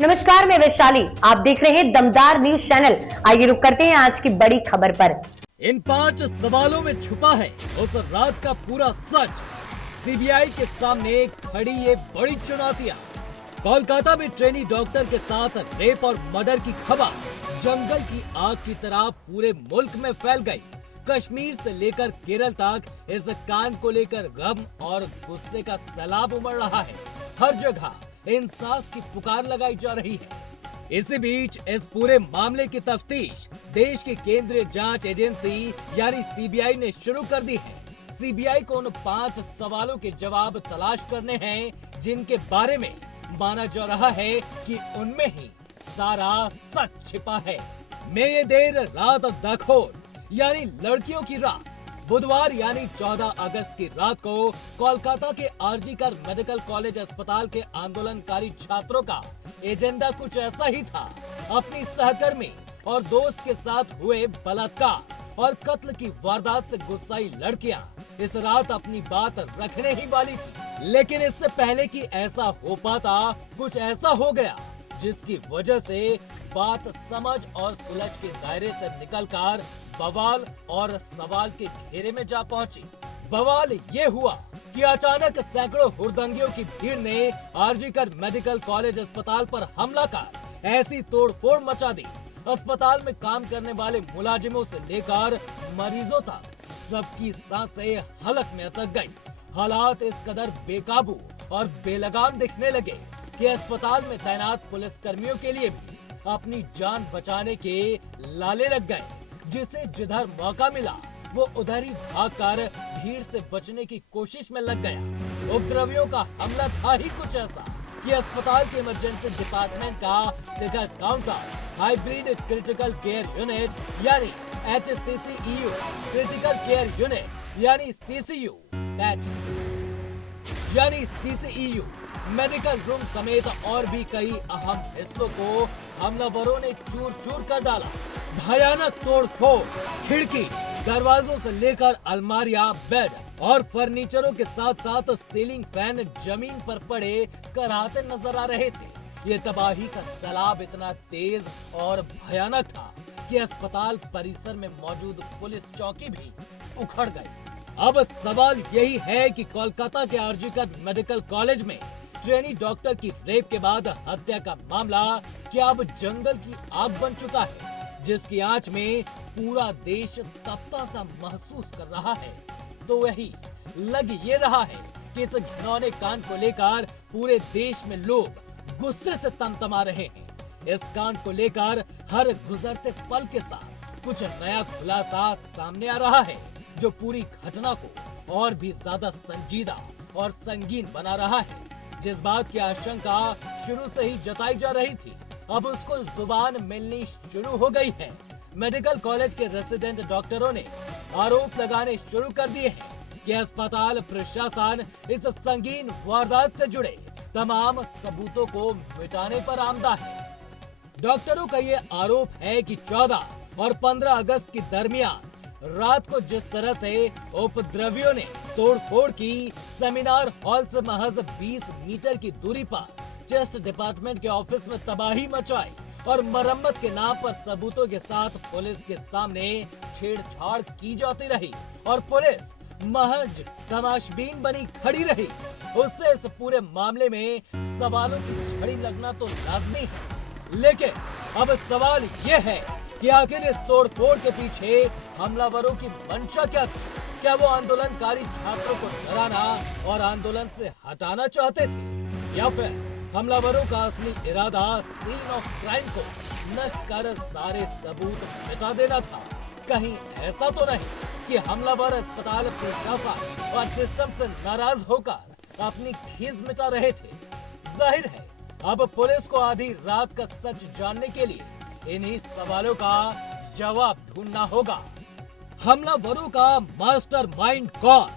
नमस्कार, मैं वैशाली। आप देख रहे हैं दमदार न्यूज चैनल। आइए रुक करते हैं आज की बड़ी खबर पर। इन 5 सवालों में छुपा है उस रात का पूरा सच। सीबीआई के सामने खड़ी ये बड़ी चुनौतियां। कोलकाता में ट्रेनी डॉक्टर के साथ रेप और मर्डर की खबर जंगल की आग की तरह पूरे मुल्क में फैल गई। कश्मीर से लेकर केरल तक इस कांड को लेकर गम और गुस्से का सैलाब उमड़ रहा है। हर जगह इंसाफ की पुकार लगाई जा रही है। इसी बीच इस पूरे मामले की तफ्तीश देश की केंद्रीय जांच एजेंसी यानी सीबीआई ने शुरू कर दी है। सीबीआई को उन 5 सवालों के जवाब तलाश करने हैं जिनके बारे में माना जा रहा है कि उनमें ही सारा सच छिपा है। मैं ये देर रात दखोर यानी लड़कियों की रात बुधवार यानी 14 अगस्त की रात को कोलकाता के आरजी कर मेडिकल कॉलेज अस्पताल के आंदोलनकारी छात्रों का एजेंडा कुछ ऐसा ही था। अपनी सहकर्मी और दोस्त के साथ हुए बलात्कार और कत्ल की वारदात से गुस्साई लड़कियां इस रात अपनी बात रखने ही वाली थी। लेकिन इससे पहले कि ऐसा हो पाता, कुछ ऐसा हो गया जिसकी वजह से बात समझ और सुलझ के दायरे से निकलकर बवाल और सवाल के घेरे में जा पहुंची। बवाल ये हुआ कि अचानक सैकड़ों हुड़दंगियों की भीड़ ने आरजी कर मेडिकल कॉलेज अस्पताल पर हमला कर ऐसी तोड़फोड़ मचा दी। अस्पताल में काम करने वाले मुलाजिमों से लेकर मरीजों तक सबकी सांसें हलक में अटक गई। हालात इस कदर बेकाबू और बेलगाम दिखने लगे कि अस्पताल में तैनात पुलिस कर्मियों के लिए भी अपनी जान बचाने के लाले लग गए। जिसे जिधर मौका मिला वो उधर ही भागकर भीड़ से बचने की कोशिश में लग गया। उपद्रवियों का हमला था ही कुछ ऐसा कि अस्पताल के इमरजेंसी डिपार्टमेंट का ticket counter, hybrid critical care unit यानी HCCEU, क्रिटिकल केयर यूनिट यानी CCU, यानी CCEU, मेडिकल रूम समेत और भी कई अहम हिस्सों को हमलावरों ने चूर चूर कर डाला। भयानक तोड़फोड़, खिड़की, दरवाजों से लेकर अलमारियां, बेड और फर्नीचरों के साथ साथ सीलिंग फैन जमीन पर पड़े कराहते नजर आ रहे थे। ये तबाही का सैलाब इतना तेज और भयानक था कि अस्पताल परिसर में मौजूद पुलिस चौकी भी उखड़ गई। अब सवाल यही है कि कोलकाता के आरजी कर मेडिकल कॉलेज में ट्रेनी डॉक्टर की रेप के बाद हत्या का मामला क्या अब जंगल की आग बन चुका है, जिसकी आंच में पूरा देश तपता सा महसूस कर रहा है। तो वही लग ये रहा है कि इस घिनौने कांड को लेकर पूरे देश में लोग गुस्से से तमतमा रहे हैं। इस कांड को लेकर हर गुजरते पल के साथ कुछ नया खुलासा सामने आ रहा है, जो पूरी घटना को और भी ज्यादा संजीदा और संगीन बना रहा है। जिस बात की आशंका शुरू से ही जताई जा रही थी, अब उसको जुबान मिलनी शुरू हो गई है। मेडिकल कॉलेज के रेसिडेंट डॉक्टरों ने आरोप लगाने शुरू कर दिए हैं कि अस्पताल प्रशासन इस संगीन वारदात से जुड़े तमाम सबूतों को मिटाने पर आमदा है। डॉक्टरों का ये आरोप है कि 14 और 15 अगस्त के दरमियान रात को जिस तरह से उपद्रवियों ने तोड़फोड़ की, सेमिनार हॉल से महज 20 मीटर की दूरी पर चेस्ट डिपार्टमेंट के ऑफिस में तबाही मचाई और मरम्मत के नाम पर सबूतों के साथ पुलिस के सामने छेड़छाड़ की जाती रही और पुलिस महज तमाशबीन बनी खड़ी रही, उससे इस पूरे मामले में सवालों की झड़ी लगना तो लाजमी है। लेकिन अब सवाल ये है कि आखिर इस तोड़फोड़ के पीछे हमलावरों की मंशा क्या थी? क्या वो आंदोलनकारी छात्रों को डराना और आंदोलन से हटाना चाहते थे, या फिर हमलावरों का असली इरादा सीन ऑफ क्राइम को नष्ट कर सारे सबूत मिटा देना था? कहीं ऐसा तो नहीं कि हमलावर अस्पताल प्रशासन और सिस्टम से नाराज होकर अपनी खीज मिटा रहे थे? जाहिर है अब पुलिस को आधी रात का सच जानने के लिए इन्हीं सवालों का जवाब ढूंढना होगा। हमलावरों का मास्टरमाइंड कौन?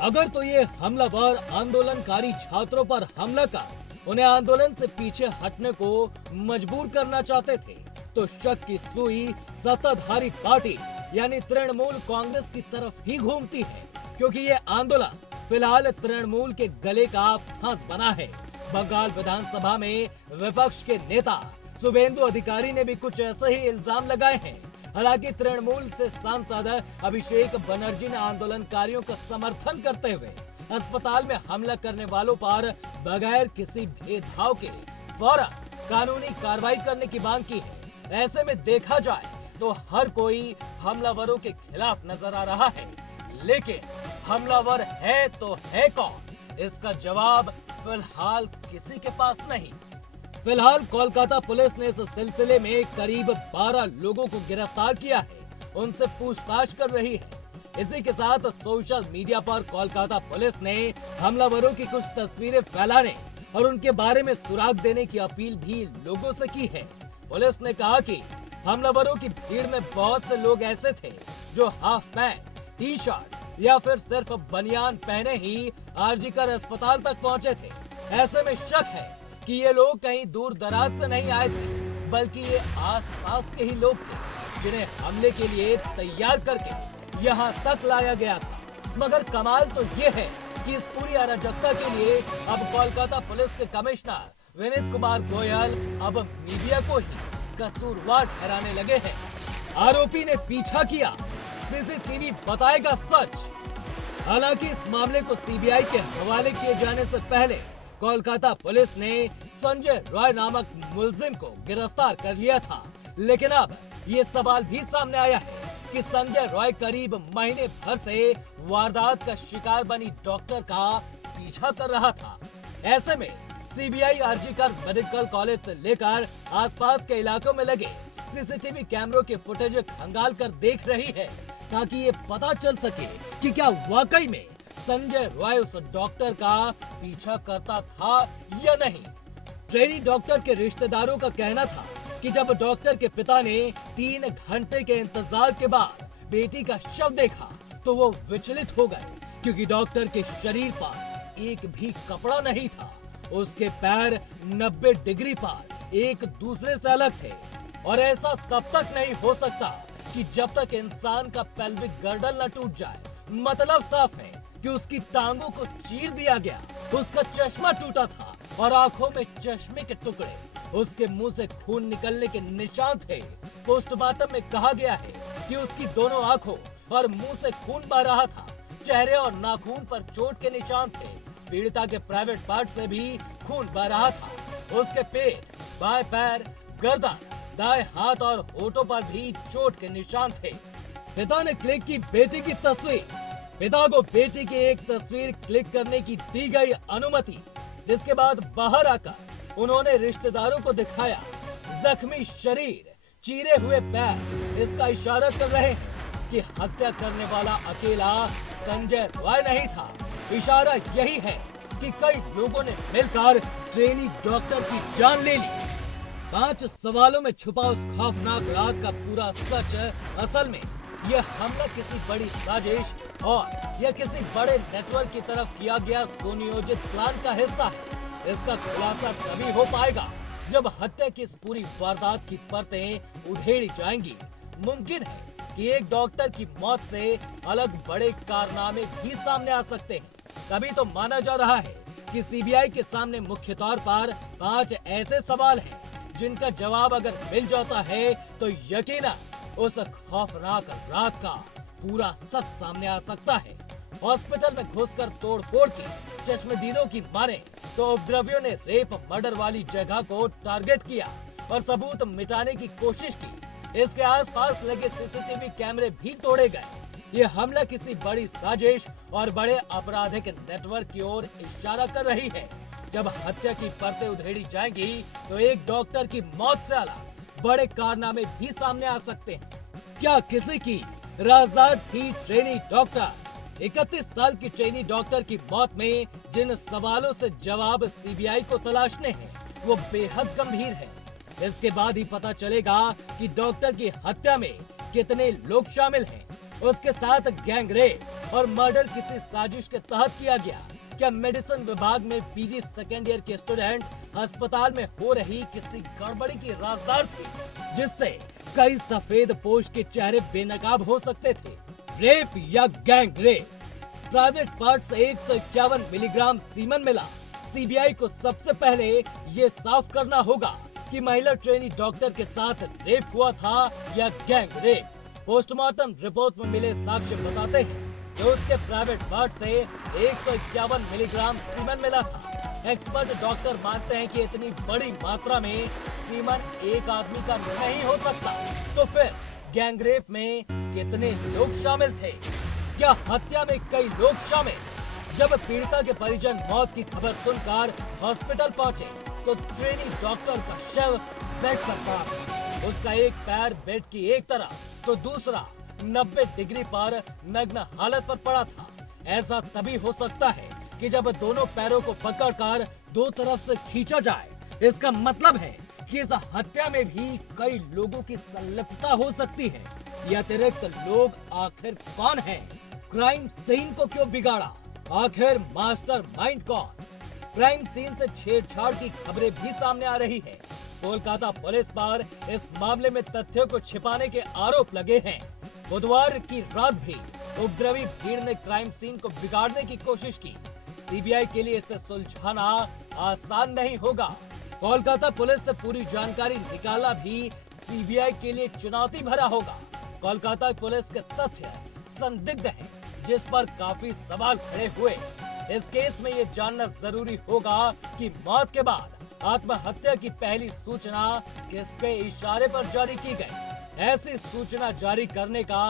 अगर तो ये हमलावर आंदोलनकारी छात्रों पर हमला कर उन्हें आंदोलन से पीछे हटने को मजबूर करना चाहते थे, तो शक की सुई सत्ताधारी पार्टी यानी तृणमूल कांग्रेस की तरफ ही घूमती है, क्योंकि ये आंदोलन फिलहाल तृणमूल के गले का फांस बना है। बंगाल विधानसभा में विपक्ष के नेता शुभेंदु अधिकारी ने भी कुछ ऐसे ही इल्जाम लगाए हैं। हालांकि तृणमूल से सांसद अभिषेक बनर्जी ने आंदोलनकारियों का समर्थन करते हुए अस्पताल में हमला करने वालों पर बगैर किसी भेदभाव के फौरन कानूनी कार्रवाई करने की मांग की है। ऐसे में देखा जाए तो हर कोई हमलावरों के खिलाफ नजर आ रहा है, लेकिन हमलावर है तो है कौन, इसका जवाब फिलहाल किसी के पास नहीं। फिलहाल कोलकाता पुलिस ने इस सिलसिले में करीब 12 लोगों को गिरफ्तार किया है, उनसे पूछताछ कर रही है। इसी के साथ सोशल मीडिया पर कोलकाता पुलिस ने हमलावरों की कुछ तस्वीरें फैलाने और उनके बारे में सुराग देने की अपील भी लोगों से की है। पुलिस ने कहा कि हमलावरों की भीड़ में बहुत से लोग ऐसे थे जो हाफ पैंट, टी शर्ट या फिर सिर्फ बनियान पहने ही आरजीकर अस्पताल तक पहुंचे थे। ऐसे में शक है कि ये लोग कहीं दूर दराज से नहीं आए थे, बल्कि ये आसपास के ही लोग थे जिन्हें हमले के लिए तैयार करके यहाँ तक लाया गया था। मगर कमाल तो ये है कि इस पूरी अराजकता के लिए अब कोलकाता पुलिस के कमिश्नर विनीत कुमार गोयल अब मीडिया को ही कसूरवार ठहराने लगे हैं। आरोपी ने पीछा किया, सीसीटीवी बताएगा सच। हालांकि इस मामले को सीबीआई के हवाले किए जाने से पहले कोलकाता पुलिस ने संजय रॉय नामक मुलजिम को गिरफ्तार कर लिया था, लेकिन अब ये सवाल भी सामने आया है कि संजय रॉय करीब महीने भर से वारदात का शिकार बनी डॉक्टर का पीछा कर रहा था। ऐसे में सीबीआई आरजीकर मेडिकल कॉलेज से लेकर आसपास के इलाकों में लगे सीसीटीवी कैमरों के फुटेज खंगाल कर देख रही है, ताकि ये पता चल सके कि क्या वाकई में संजय रॉय उस डॉक्टर का पीछा करता था या नहीं। ट्रेनी डॉक्टर के रिश्तेदारों का कहना था कि जब डॉक्टर के पिता ने 3 घंटे के इंतजार के बाद बेटी का शव देखा तो वो विचलित हो गए, क्योंकि डॉक्टर के शरीर पर एक भी कपड़ा नहीं था। उसके पैर 90 डिग्री पर एक दूसरे से अलग थे, और ऐसा तब तक नहीं हो सकता कि जब तक इंसान का पेल्विक गर्डल न टूट जाए। मतलब साफ है कि उसकी टांगों को चीर दिया गया, उसका चश्मा टूटा था और आंखों में चश्मे के टुकड़े, उसके मुंह से खून निकलने के निशान थे। पोस्टमार्टम में कहा गया है कि उसकी दोनों आंखों और मुंह से खून बह रहा था। चेहरे और नाखून पर चोट के निशान थे। पीड़िता के प्राइवेट पार्ट से भी खून बह रहा था। उसके पेट, बाएं पैर, गर्दन, दाएं हाथ और होठों पर भी चोट के निशान थे। पिता ने क्लिक की बेटी की तस्वीर। पिता को बेटी की एक तस्वीर क्लिक करने की दी गई अनुमति, जिसके बाद बाहर आकर उन्होंने रिश्तेदारों को दिखाया। जख्मी शरीर, चीरे हुए पैर इसका इशारा कर रहे हैं कि हत्या करने वाला अकेला संजय रॉय नहीं था। इशारा यही है कि कई लोगों ने मिलकर ट्रेनी डॉक्टर की जान ले ली। 5 सवालों में छुपा उस खौफनाक रात का पूरा सच असल में यह हमला किसी बड़ी साजिश और या किसी बड़े नेटवर्क की तरफ किया गया सुनियोजित प्लान का हिस्सा है। इसका खुलासा तभी हो पाएगा जब हत्या की इस पूरी वारदात की परतें उधेड़ी जाएंगी। मुमकिन है कि एक डॉक्टर की मौत से अलग बड़े कारनामे भी सामने आ सकते हैं। तभी तो माना जा रहा है कि सीबीआई के सामने मुख्य तौर पर 5 ऐसे सवाल हैं जिनका जवाब अगर मिल जाता है तो यकीनन उस खौफनाक रात का पूरा सच सामने आ सकता है। हॉस्पिटल में घुसकर तोड़-फोड़ की चश्मदीदों की माने तो उपद्रवियों ने रेप मर्डर वाली जगह को टारगेट किया और सबूत मिटाने की कोशिश की। इसके आसपास लगे सीसीटीवी कैमरे भी तोड़े गए। ये हमला किसी बड़ी साजिश और बड़े आपराधिक नेटवर्क की ओर इशारा कर रही है। जब हत्या की परतें उधेड़ी जाएंगी तो एक डॉक्टर की मौत से अलग बड़े कारनामे भी सामने आ सकते हैं। क्या किसी की राजदार थी ट्रेनी डॉक्टर? 31 साल की ट्रेनी डॉक्टर की मौत में जिन सवालों से जवाब सीबीआई को तलाशने हैं वो बेहद गंभीर है। इसके बाद ही पता चलेगा कि डॉक्टर की हत्या में कितने लोग शामिल हैं। उसके साथ गैंगरेप और मर्डर किसी साजिश के तहत किया गया। क्या मेडिसिन विभाग में पीजी सेकेंड ईयर के स्टूडेंट अस्पताल में हो रही किसी गड़बड़ी की राजदार थी, जिससे कई सफेद पोश के चेहरे बेनकाब हो सकते थे? रेप या गैंग रेप? प्राइवेट पार्ट से 151 मिलीग्राम सीमन मिला। सीबीआई को सबसे पहले ये साफ करना होगा कि महिला ट्रेनी डॉक्टर के साथ रेप हुआ था या गैंग रेप। पोस्टमार्टम रिपोर्ट में मिले साक्ष्य बताते हैं कि उसके प्राइवेट पार्ट से 151 मिलीग्राम सीमेन मिला था। एक्सपर्ट डॉक्टर मानते हैं कि इतनी बड़ी मात्रा में सीमेन एक आदमी का नहीं हो सकता, तो फिर गैंग रेप में कितने लोग शामिल थे? क्या हत्या में कई लोग शामिल? जब पीड़िता के परिजन मौत की खबर सुनकर हॉस्पिटल पहुंचे तो ट्रेनी डॉक्टर का शव बेड पर पड़ा था। उसका एक पैर बेड की एक तरफ तो दूसरा 90 डिग्री पर नग्न हालत पर पड़ा था। ऐसा तभी हो सकता है कि जब दोनों पैरों को पकड़कर दो तरफ से खींचा जाए। इसका मतलब है कि इस हत्या में भी कई लोगों की संलिप्तता हो सकती है। ये अतिरिक्त लोग आखिर कौन हैं? क्राइम सीन को क्यों बिगाड़ा? आखिर मास्टर माइंड कौन? क्राइम सीन से छेड़छाड़ की खबरें भी सामने आ रही है। कोलकाता पुलिस पर इस मामले में तथ्यों को छिपाने के आरोप लगे हैं। बुधवार की रात भी उपद्रवी भीड़ ने क्राइम सीन को बिगाड़ने की कोशिश की। सीबीआई के लिए इसे सुलझाना आसान नहीं होगा। कोलकाता पुलिस से पूरी जानकारी निकालना भी सीबीआई के लिए चुनौती भरा होगा। कोलकाता पुलिस के तथ्य संदिग्ध हैं, जिस पर काफी सवाल खड़े हुए। इस केस में ये जानना जरूरी होगा कि मौत के बाद आत्महत्या की पहली सूचना किसके इशारे पर जारी की गई? ऐसी सूचना जारी करने का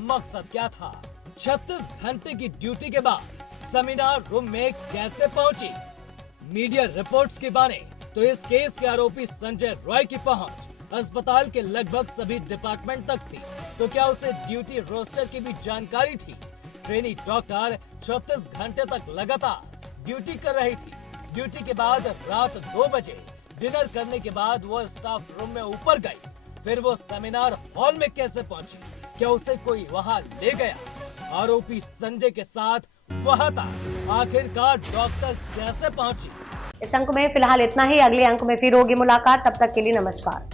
मकसद क्या था? 36 घंटे की ड्यूटी के बाद सेमिनार रूम में कैसे पहुंची? मीडिया रिपोर्ट्स की माने तो इस केस के आरोपी संजय रॉय की पहुंच अस्पताल के लगभग सभी डिपार्टमेंट तक थी। तो क्या उसे ड्यूटी रोस्टर की भी जानकारी थी? ट्रेनी डॉक्टर 36 घंटे तक लगातार ड्यूटी कर रही थी। ड्यूटी के बाद रात 2 बजे डिनर करने के बाद वो स्टाफ रूम में ऊपर गई। फिर वो सेमिनार हॉल में कैसे पहुंची? क्या उसे कोई वहां ले गया? आरोपी संजय के साथ वहां तक आखिरकार डॉक्टर कैसे पहुंची? इस अंक में फिलहाल इतना ही। अगले अंक में फिर होगी मुलाकात। तब तक के लिए नमस्कार।